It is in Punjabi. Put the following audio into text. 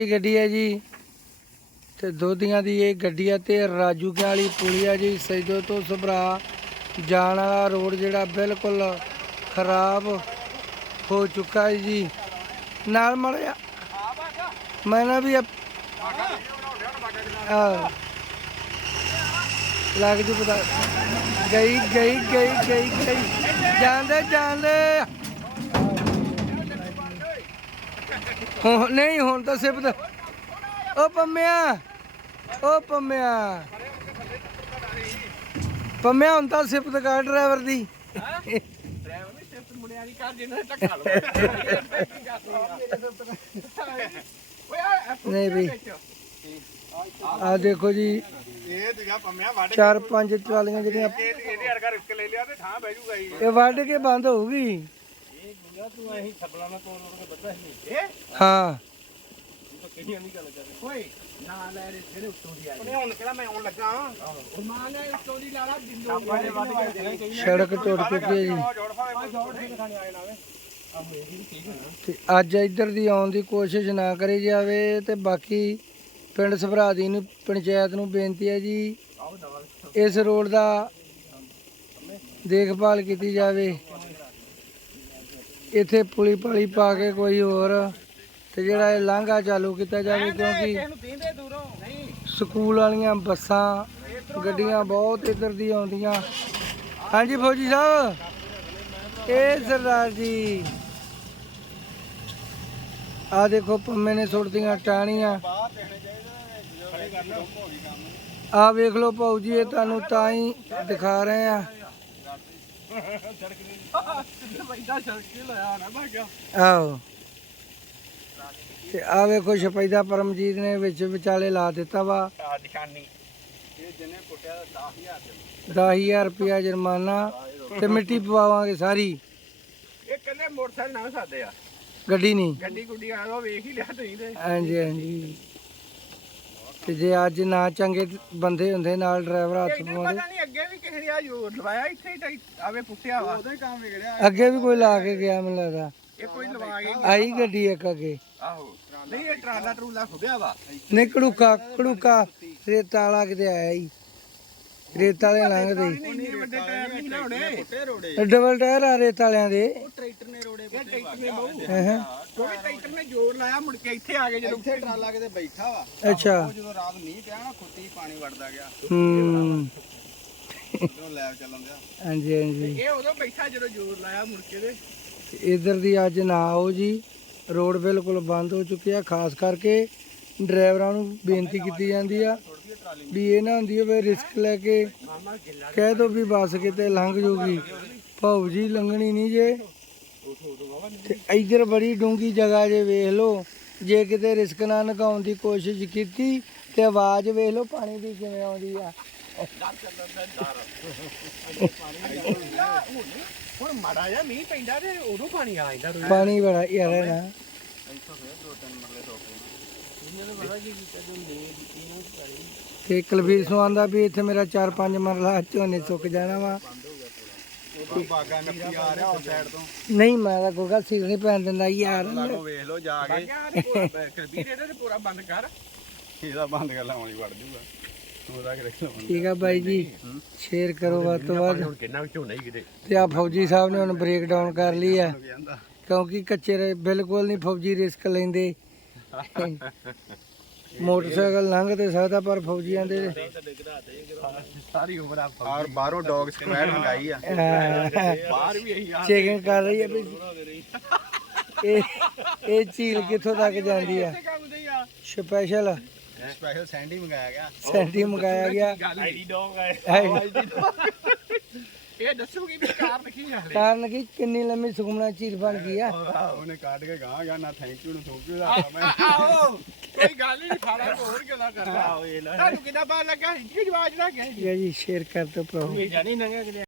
ਇਹ ਗੱਡੀ ਹੈ ਜੀ। ਤੇ ਦੋਧੀਆਂ ਦੀ ਇਹ ਗੱਡੀ ਹੈ ਤੇ ਰਾਜੂ ਕੇ ਵਾਲੀ ਪੁਲੀ ਜੀ। ਸੈਦੋ ਤੋਂ ਸਭਰਾ ਜਾਣ ਵਾਲਾ ਰੋਡ ਜਿਹੜਾ ਬਿਲਕੁਲ ਖਰਾਬ ਹੋ ਚੁੱਕਾ ਹੈ ਜੀ। ਨਾਲ ਮੜਿਆ, ਮੈਂ ਨਾ ਵੀ ਲੱਗ ਜੂ ਪਤਾ। ਗਈ ਗਈ ਗਈ ਗਈ ਗਈ। ਜਾਂਦੇ ਜਾਂਦੇ। ਹੁਣ ਨਹੀਂ ਹੁਣ ਤਾਂ ਸਿਫਤ ਓ ਪੰਮਿਆ ਓ ਪੰਮਿਆ। ਪੰਮਿਆ ਹੁਣ ਤਾਂ ਸਿਫਤ ਕਰ ਡਰਾਈਵਰ ਦੀ। ਨਹੀਂ ਵੀ। ਆ ਦੇਖੋ ਜੀ ਇਹ ਗਿਆ ਪੰਮਿਆ ਵੱਢ ਚਾਰ ਪੰਜ ਟਰਾਲੀਆਂ ਜਿਹੜੀਆਂ ਇਹਦੇ ਵਰਗਾ ਰਿਸਕ ਲੈ ਲਿਆ ਤੇ ਥਾਂ ਬਹਿ ਜੂਗਾ ਇਹ ਵੱਢ ਕੇ ਬੰਦ ਹੋਊਗੀ। ਤੂੰ ਐਹੀ ਛਪਲਾ ਨਾ ਤੋੜ ਤੋੜ ਕੇ ਬੱਦਾ ਨਹੀਂ ਇਹ ਹਾਂ? ਕਿਹੜੀਆਂ ਦੀ ਗੱਲ ਕਰ ਓਏ ਨਾ ਲੈ ਰੇ ਜਿਹੜੇ ਉੱਤੋਂ ਦੀ ਆਈ ਉਹਨੇ ਹੁਣ ਕਿਹੜਾ ਮੈਂ ਆਉਣ ਲੱਗਾ ਉਹ ਮਾਂ ਨੇ ਉੱਤੋਂ ਦੀ ਲਾਲਾ ਬਿੰਦੂ ਆਪਾਂ ਨੇ ਵੱਢ ਕੇ ਦੇਣਾ ਕਹੀ ਸੜਕ ਟੁੱਟ ਚੁੱਕੀ ਹੈ ਜੀ। ਤੇ ਅੱਜ ਇੱਧਰ ਦੀ ਆਉਣ ਦੀ ਕੋਸ਼ਿਸ਼ ਨਾ ਕਰੀ ਜਾਵੇ ਤੇ ਬਾਕੀ ਪਿੰਡ ਸਭਰਾਦੀ ਨੂੰ ਪੰਚਾਇਤ ਨੂੰ ਬੇਨਤੀ ਹੈ ਜੀ ਇਸ ਰੋਡ ਦਾ ਦੇਖਭਾਲ ਕੀਤੀ ਜਾਵੇ। ਇੱਥੇ ਪੁਲੀ ਪਾਲੀ ਪਾ ਕੇ ਕੋਈ ਹੋਰ ਤੇ ਜਿਹੜਾ ਇਹ ਲਾਂਘਾ ਚਾਲੂ ਕੀਤਾ ਜਾਵੇ ਕਿਉਂਕਿ ਸਕੂਲ ਵਾਲੀਆਂ ਬੱਸਾਂ ਗੱਡੀਆਂ ਬਹੁਤ ਇੱਧਰ ਦੀ ਆਉਂਦੀਆਂ। ਹਾਂਜੀ ਫੌਜੀ ਸਾਹਿਬ ਇਹ ਸਰਦਾਰ ਜੀ ਆ ਦੇਖੋ ਪੰਮੇ ਨੇ ਸੁੱਟਦੀਆਂ ਕੰਮ ਆ ਵੇਖ ਲਓ ਭਾਊ ਜੀ ਇਹ ਤੁਹਾਨੂੰ ਤਾਂ ਹੀ ਦਿਖਾ ਰਹੇ ਆ ਬੈਠਾ ਸੜਕ ਲਾਇਆ ਨਾ ਭਾਗਾ ਆਹੋ। ਤੇ ਆ ਵੇਖੋ ਸ਼ਪੈਦਾ ਪਰਮਜੀਤ ਨੇ ਵਿੱਚ ਵਿਚਾਲੇ ਲਾ ਦਿੱਤਾ ਵਾ। ਆ ਨਿਸ਼ਾਨੀ। ਇਹ ਜਿਹਨੇ ਕੁੱਟਿਆ 10000 ਦੇ 10000 ਰੁਪਇਆ ਜੁਰਮਾਨਾ ਤੇ ਮਿੱਟੀ ਪਵਾਵਾਂਗੇ ਸਾਰੀ। ਇਹ ਕਹਿੰਦੇ ਮੋਟਰਸਾਈਕਲ ਨਾ ਸਾਦੇ ਆ। ਗੱਡੀ ਨਹੀਂ ਗੱਡੀ ਗੁੱਡੀ ਆ ਵੇਖ ਹੀ ਲਿਆ ਤੁਸੀਂ ਤੇ। ਹਾਂਜੀ ਹਾਂਜੀ। ਤੇ ਜੇ ਅੱਜ ਨਾ ਚੰਗੇ ਬੰਦੇ ਹੁੰਦੇ ਨਾਲ ਡਰਾਈਵਰ ਹੱਥ ਪਤਾ ਨਹੀਂ ਅੱਗੇ ਵੀ ਕਿਸੇ ਨੇ ਆ ਜੋ ਲਵਾਇਆ ਇੱਥੇ ਹੀ ਤਾਂ ਆਵੇ ਪੁੱਟਿਆ ਵਾ। ਉਦੋਂ ਹੀ ਕੰਮ ਵਿਗੜਿਆ। ਅੱਗੇ ਵੀ ਕੋਈ ਲਾ ਕੇ ਗਿਆ ਮੈਨੂੰ ਲੱਗਦਾ। ਇਹ ਕੋਈ ਲਵਾ ਕੇ ਆਈ ਗੱਡੀ ਇੱਕ ਅੱਗੇ। ਆਹੋ। ਨਹੀਂ ਇਹ ਟਰਾਲਾ ਟਰੂਲਾ ਖੁੱਬਿਆ ਵਾ। ਨਹੀਂ ਕੜੂਕਾ ਕੜੂਕਾ ਰੇਤਾ ਵਾਲਾ ਕਿਤੇ ਆਇਆ ਹੀ। ਰੇਤਾ ਵਾਲੇ ਲੰਘਦੇ ਹੀ। ਇੰਨੇ ਵੱਡੇ ਟਾਇਰ ਨਹੀਂ ਨਾ ਹੋਣੇ ਪੁੱਟੇ ਰੋੜੇ। ਡਬਲ ਟਾਇਰ ਆ ਰੇਤਾ ਵਾਲਿਆਂ ਦੇ। ਟਰੈਕਟਰ ਨੇ ਰੋੜੇ ਇਹ ਟਰੈਕਟਰ ਨੇ ਬਹੁ ਹੈਂ। ਉਹ ਵੀ ਟਰੈਕਟਰ ਨੇ ਜ਼ੋਰ ਲਾਇਆ ਮੁੜ ਕੇ ਇੱਥੇ ਆ ਗਏ ਜਦੋਂ ਇੱਥੇ ਟਰਾਲਾ ਕਿਤੇ ਬੈਠਾ ਵਾ। ਅੱਛਾ। ਉਹ ਜਦੋਂ ਰਾਤ ਮੀਂਹ ਪਿਆ ਨਾ ਖੁੱਤੀ ਪਾਣੀ ਵੜਦਾ ਗਿਆ। ਹੂੰ। ਉਧਰੋਂ ਲੈਵ ਚੱਲਣ ਦਿਆ। ਹਾਂਜੀ ਹਾਂਜੀ। ਇਹ ਉਦੋਂ ਬੈਠਾ ਜਦੋਂ ਜ਼ੋਰ ਲਾਇਆ ਮੁੜ ਕੇ ਦੇ ਇਧਰ ਦੀ ਅੱਜ ਨਾ ਆਓ ਜੀ ਰੋਡ ਬਿਲਕੁਲ ਬੰਦ ਹੋ ਚੁੱਕੇ ਆ ਖਾਸ ਕਰਕੇ ਡਰਾਈਵਰਾਂ ਨੂੰ ਬੇਨਤੀ ਕੀਤੀ ਜਾਂਦੀ ਆ ਵੀ ਇਹ ਨਾ ਹੁੰਦੀ ਹੋਵੇ ਰਿਸਕ ਲੈ ਕੇ ਕਹਿ ਦੋ ਵੀ ਬੱਸ ਕਿਤੇ ਲੰਘ ਜੂਗੀ। ਭਾਊ ਜੀ ਲੰਘਣੀ ਨਹੀਂ ਜੇ। ਤੇ ਇਧਰ ਬੜੀ ਡੂੰਗੀ ਜਗ੍ਹਾ ਜੇ ਵੇਖ ਲਓ ਜੇ ਕਿਤੇ ਰਿਸਕ ਨਾ ਨਗਾਉਣ ਦੀ ਕੋਸ਼ਿਸ਼ ਕੀਤੀ ਤੇ ਆਵਾਜ਼ ਵੇਖ ਲਓ ਪਾਣੀ ਦੀ ਕਿਵੇਂ ਆਉਂਦੀ ਆ। ਹੁਣ ਮਾੜਾ ਜਿਹਾ ਮੀਂਹ ਪੈਂਦਾ ਤੇ ਉਦੋਂ ਪਾਣੀ ਆ ਜਾਂਦਾ ਪਾਣੀ ਬੜਾ ਯਾਰ ਹੈ ਨਾ। ਤੇ ਕੁਲਵੀਰ ਸਿੰਘ ਆਂਦਾ ਵੀ ਇੱਥੇ ਮੇਰਾ 4-5 ਮਰਲਾ ਝੋਨੇ ਸੁੱਕ ਜਾਣਾ ਵਾ। ਬਾਗਾ ਨੱਪੀ ਆ ਰਿਹਾ ਉਸ ਸਾਈਡ ਤੋਂ ਨਹੀਂ ਮੈਂ ਤਾਂ ਗੱਲ ਸੀਰ ਨਹੀਂ ਪੈਣ ਦਿੰਦਾ ਯਾਰ। ਲਾਗੋ ਵੇਖ ਲਓ ਜਾ ਕੇ। ਕਲਬੀਰ ਇਹਦੇ ਤੇ ਪੂਰਾ ਬੰਦ ਕਰ। ਇਹਦਾ ਬੰਦ ਕਰ ਲਾਉਣੀ ਵੜ ਜੂਗਾ। ਉਹਦਾ ਕਿ ਰੱਖ ਲਵਾਂਗੇ ਠੀਕ ਆ ਬਾਈ ਜੀ। ਸ਼ੇਅਰ ਕਰੋ ਵੱਧ ਤੋਂ ਵੱਧ। ਹੁਣ ਕਿੰਨਾ ਵਿੱਚੋਂ ਨਹੀਂ ਕਿਤੇ। ਤੇ ਆ ਫੌਜੀ ਸਾਹਿਬ ਨੇ ਹੁਣ ਬ੍ਰੇਕ ਡਾਊਨ ਕਰ ਲਈ ਆ। ਕਿਉਂਕਿ ਕੱਚੇ ਬਿਲਕੁਲ ਨਹੀਂ ਫੌਜੀ ਰਿਸਕ ਲੈਂਦੇ। ਮੋਟਰਸਾਈਕਲ ਲੰਘ ਤੇ ਸਕਦਾ ਪਰ ਫੌਜੀਆਂ ਦੇ ਸਾਰੀ ਉਮਰ ਆ ਔਰ ਬਾਹਰੋਂ ਡੌਗ ਸਕੁਐਡ ਮੰਗਾਈ ਆ। ਬਾਹਰ ਵੀ ਇਹੀ ਆ ਚੈਕਿੰਗ ਕਰ ਰਹੀ ਹੈ ਵੀ ਇਹ ਇਹ ਝੀਲ ਕਿੱਥੋਂ ਤੱਕ ਜਾਂਦੀ ਆ? ਆ। ਸਪੈਸ਼ਲ ਸਪੈਸ਼ਲ ਸੈਂਡੀ ਮੰਗਾਇਆ ਗਿਆ। ਸੈਂਟੀ ਮੰਗਾਇਆ ਗਿਆ। ਆਈਡੀ ਡੌਗ ਆਏ ID ਇਹ ਦੱਸੂਗੀ ਵੀ ਕਾਰਨ ਕੀ ਆ ਹਲੇ? ਕਾਰਨ ਕਿ? ਕਿੰਨੀ ਲੰਮੀ ਸੁਖਮਣਾ ਝੀਲ ਬਣ ਗਈ ਆ। ਉਹਨੇ ਕੱਢ ਕੇ ਗਾਂ ਗਿਆ ਨਾ ਥੈਂਕ ਯੂ ਨੂੰ ਥੈਂਕ ਯੂ ਦਾ ਮੈਂ ਕੋਈ ਗੱਲ ਨਹੀਂ ਫਾੜਾ ਹੋਰ ਗੱਲਾਂ ਕਰਦਾ। ਤੁਹਾਨੂੰ ਕਿੰਨਾ ਬਾਰ ਲੱਗਾ? ਹਿੱਜੀ ਜਵਾਜ ਨਾ ਗਿਆ ਠੀਕ ਹੈ ਜੀ ਸ਼ੇਅਰ ਕਰ ਦਿਓ ਭਰਾ ਜਾਨੀ ਨੰਗਾ